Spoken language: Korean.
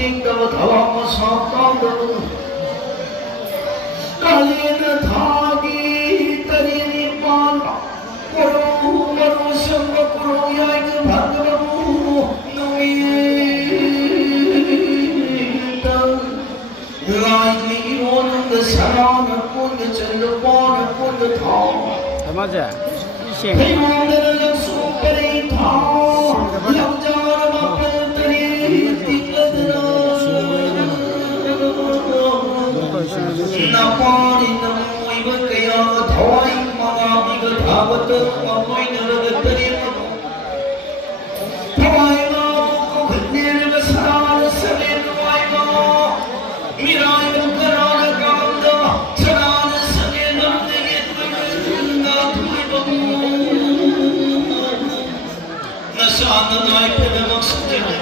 띵다고 다와고 사까도 깔리는 닭이 딸이니 빨라 꼬로꼬로 성거꾸로 야이그 반가고 놈이다 라이미 오는 그 사랑을 꾼그 전도 뻔을 꾼그 다 맞아. 해몽되는 약속들이 다 양자를 막혔더니 띵거들어 나빠린 놈 이거 그야 더와이 마가 이거 다부터 먹고이 늘어졌더니 더와이 먹고 근데를 그 사랑하는 설레는 와이가 미라이 먹거라는 감도 사랑하는 설레 넘내게 뚫는다 두이보고 나 사는 나이 빼는 막 숙제는